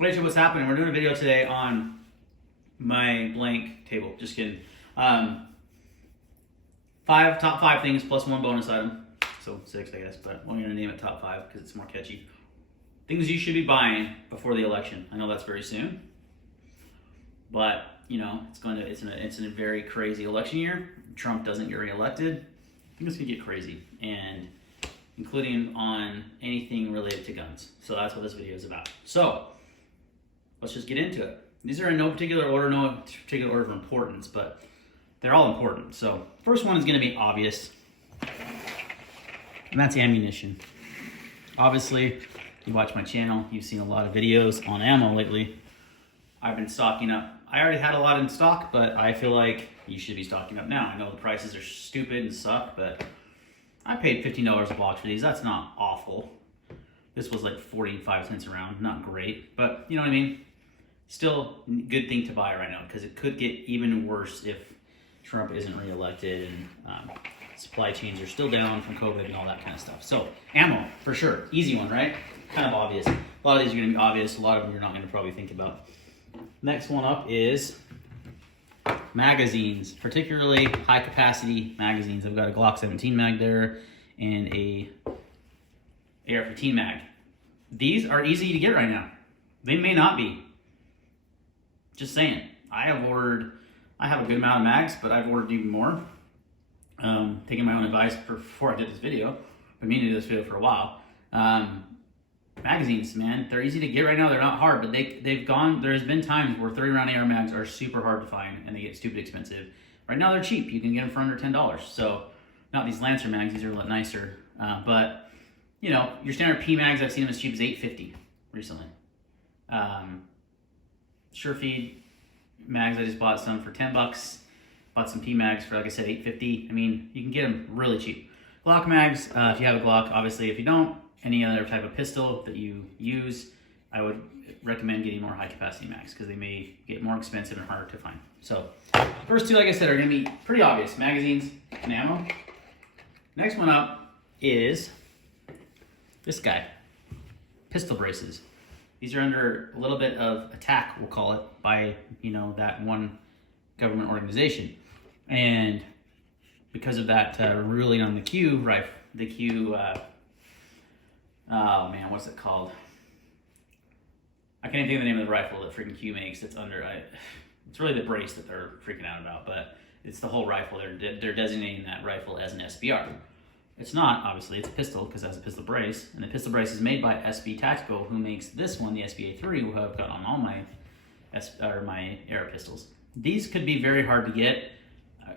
Wait, what's happening? We're doing a video today on my blank table. Just kidding. Top five things plus one bonus item. So 6, I guess, but we're gonna name it top 5 because it's more catchy. Things you should be buying before the election. I know that's very soon, but you know it's in a very crazy election year. Trump doesn't get reelected. I think it's gonna get crazy, and including on anything related to guns. So that's what this video is about. So let's just get into it. These are in no particular order of importance, but they're all important. So first one is going to be obvious, and that's ammunition. Obviously, you watch my channel, you've seen a lot of videos on ammo lately. I've been stocking up. I already had a lot in stock, but I feel like you should be stocking up now. I know the prices are stupid and suck, but I paid $15 a box for these. That's not awful. This was like 45 cents a round. Not great, but you know what I mean? Still good thing to buy right now because it could get even worse if Trump isn't reelected and supply chains are still down from COVID and all that kind of stuff. So ammo, for sure. Easy one, right? Kind of obvious. A lot of these are going to be obvious. A lot of them you're not going to probably think about. Next one up is magazines, particularly high capacity magazines. I've got a Glock 17 mag there and a AR-15 mag. These are easy to get right now. They may not be. Just saying. I have a good amount of mags, but I've ordered even more. Taking my own advice before I did this video. I've been meaning to do this video for a while. Magazines, man, they're easy to get right now. They're not hard, but they've gone. There's been times where 30-round AR mags are super hard to find and they get stupid expensive. Right now they're cheap. You can get them for under $10. So not these Lancer mags. These are a lot nicer. But you know, your standard P mags, I've seen them as cheap as $8.50 recently. Surefeed mags, I just bought some for $10. Bought some P mags for, like I said, $8.50. I mean, you can get them really cheap. Glock mags, if you have a Glock, obviously. If you don't, any other type of pistol that you use, I would recommend getting more high capacity mags because they may get more expensive and harder to find. So, first two, like I said, are going to be pretty obvious: magazines and ammo. Next one up is this guy, pistol braces. These are under a little bit of attack, we'll call it, by, you know, that one government organization. And because of that ruling on the Q rifle, the Q, oh man, what's it called? I can't even think of the name of the rifle that freaking Q makes. It's under, it's really the brace that they're freaking out about, but it's the whole rifle. They're designating that rifle as an SBR. It's not, obviously, it's a pistol because it has a pistol brace, and the pistol brace is made by SB Tactical, who makes this one, the SBA3, who I've got on all my AR pistols. These could be very hard to get.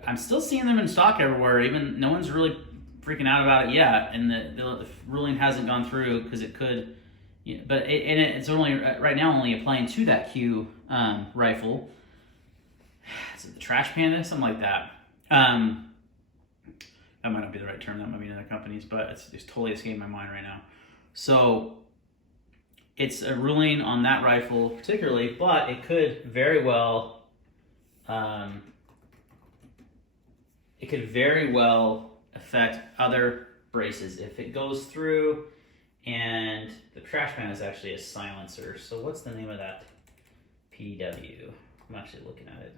I'm still seeing them in stock everywhere, even no one's really freaking out about it yet, and the ruling hasn't gone through because it could, you know, but it's only, right now, only applying to that Q rifle. Is it the Trash Panda? Something like that. That might not be the right term, that might be in other companies, but it's totally escaping my mind right now. So it's a ruling on that rifle particularly, but it could very well affect other braces if it goes through. And the Trash Pan is actually a silencer. So what's the name of that PW? I'm actually looking at it.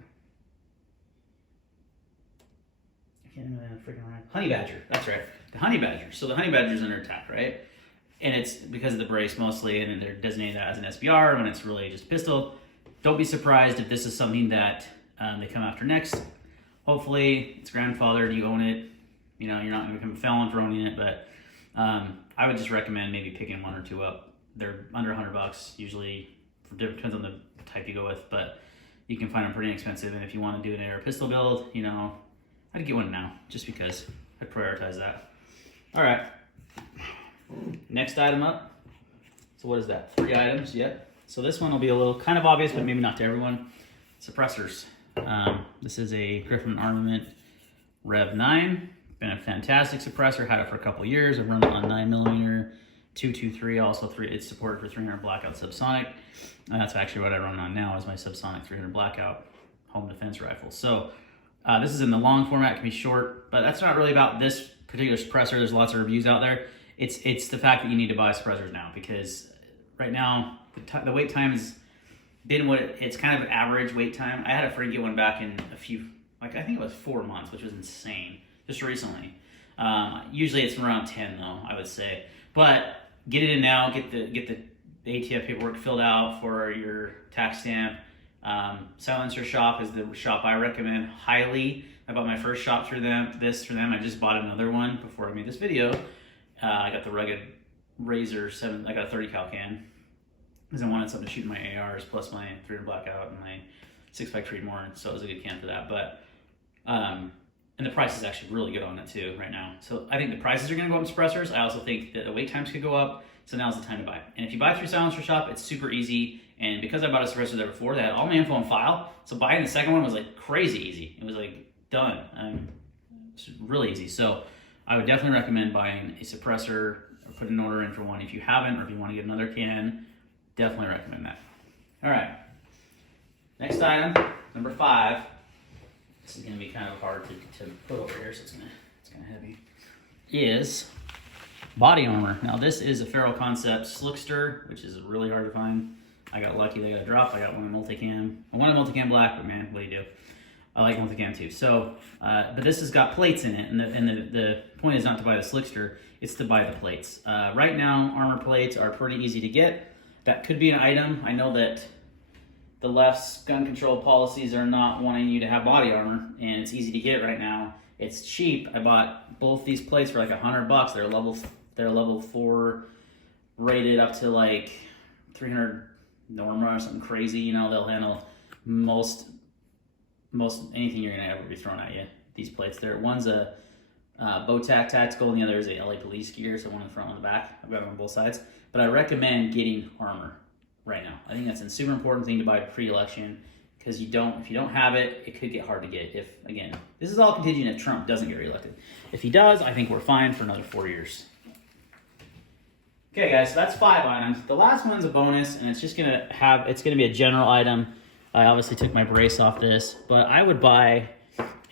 Honey Badger, that's right. The Honey Badger. So the Honey Badger is under attack, right? And it's because of the brace mostly, and they're designating that as an SBR when it's really just a pistol. Don't be surprised if this is something that they come after next. Hopefully, it's grandfathered, you own it. You know, you're not going to become a felon for owning it, but I would just recommend maybe picking one or two up. They're under $100 usually. Depends on the type you go with, but you can find them pretty inexpensive. And if you want to do an AR pistol build, you know, I'd get one now, just because I prioritize that. All right. Next item up. So what is that? 3 items, yep. So this one will be a little kind of obvious, but maybe not to everyone. Suppressors. This is a Griffin Armament Rev 9. Been a fantastic suppressor. Had it for a couple years. I've run it on 9mm, 223. Also, it's supported for 300 Blackout subsonic. That's actually what I run on now, is my subsonic 300 Blackout home defense rifle. So this is in the long format, can be short, but that's not really about this particular suppressor. There's lots of reviews out there. It's the fact that you need to buy suppressors now, because right now the wait time has been what it's kind of average wait time. I had a friend get one back in a few, like I think it was 4 months, which was insane just recently. Usually it's around 10 though, I would say. But get it in now, get the ATF paperwork filled out for your tax stamp. Silencer Shop is the shop I recommend highly. I bought my first shop through them. I just bought another one before I made this video. I got the rugged Razor 7. I got a 30 cal can because I wanted something to shoot in my ARs plus my 300 blackout and my 6.5 Creedmoor, so it was a good can for that. But and the price is actually really good on it too right now. So I think the prices are going to go up in suppressors. I also think that the wait times could go up. So now's the time to buy. And if you buy through Silencer Shop, it's super easy. And because I bought a suppressor there before, they had all my info on file. So buying the second one was like crazy easy. It was like done. It's really easy. So I would definitely recommend buying a suppressor or put an order in for one if you haven't, or if you want to get another can, definitely recommend that. All right. Next item, number 5. This is going to be kind of hard to put over here, so it's kind of heavy. Is body armor. Now this is a Feral Concept Slickster, which is really hard to find. I got lucky they got dropped. I got one in multicam. I wanted multicam black, but man, what do you do? I like multicam too. So, but this has got plates in it, and the point is not to buy the Slickster, it's to buy the plates. Right now, armor plates are pretty easy to get. That could be an item. I know that the left's gun control policies are not wanting you to have body armor, and it's easy to get right now. It's cheap. I bought both these plates for like $100. They're level 4 rated up to like 300 Norma or something crazy. You know, they'll handle most anything you're gonna ever be thrown at you. These plates. One's a Botac tactical, and the other is a LA police gear. So one in the front, one in the back. I've got them on both sides. But I recommend getting armor right now. I think that's a super important thing to buy pre-election, because if you don't have it, it could get hard to get. If, again, this is all contingent if Trump doesn't get reelected. If he does, I think we're fine for another 4 years. Okay, guys, so that's 5 items. The last one's a bonus, and it's gonna be a general item. I obviously took my brace off this, but I would buy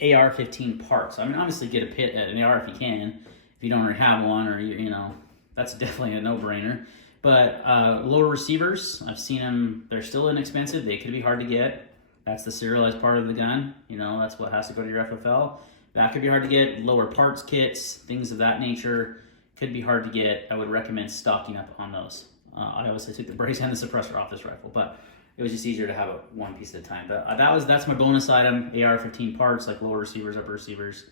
AR-15 parts. I mean, obviously get an AR if you can. If you don't already have one, or you know, that's definitely a no-brainer. But lower receivers, I've seen them. They're still inexpensive. They could be hard to get. That's the serialized part of the gun. You know, that's what has to go to your FFL. That could be hard to get. Lower parts kits, things of that nature, could be hard to get. I would recommend stocking up on those. I obviously took the brace and the suppressor off this rifle, but it was just easier to have it one piece at a time. But that's my bonus item: AR-15 parts, like lower receivers, upper receivers,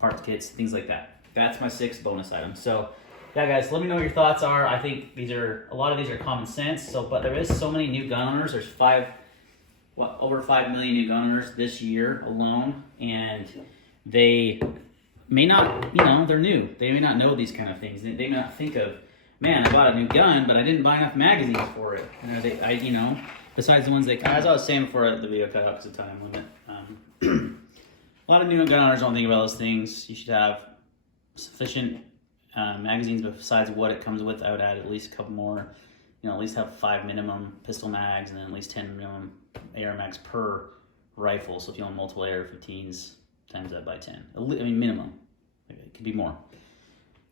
parts kits, things like that. That's my 6 bonus items. So, yeah, guys, let me know what your thoughts are. I think a lot of these are common sense. So, but there is so many new gun owners. There's over 5 million new gun owners this year alone, and they may not, they're new. They may not know these kind of things. They may not think of, man, I bought a new gun, but I didn't buy enough magazines for it. Besides the ones as I was saying before the video cut out because of time limit. A lot of new gun owners don't think about those things. You should have sufficient magazines, but besides what it comes with, I would add at least a couple more. At least have 5 minimum pistol mags, and then at least 10 minimum AR mags per rifle. So if you want multiple AR-15s, times that by 10. I mean, minimum. It could be more.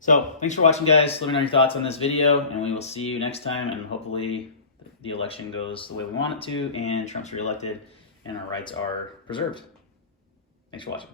So thanks for watching, guys. Let me know your thoughts on this video, and we will see you next time. And hopefully the election goes the way we want it to, and Trump's reelected, and our rights are preserved. Thanks for watching.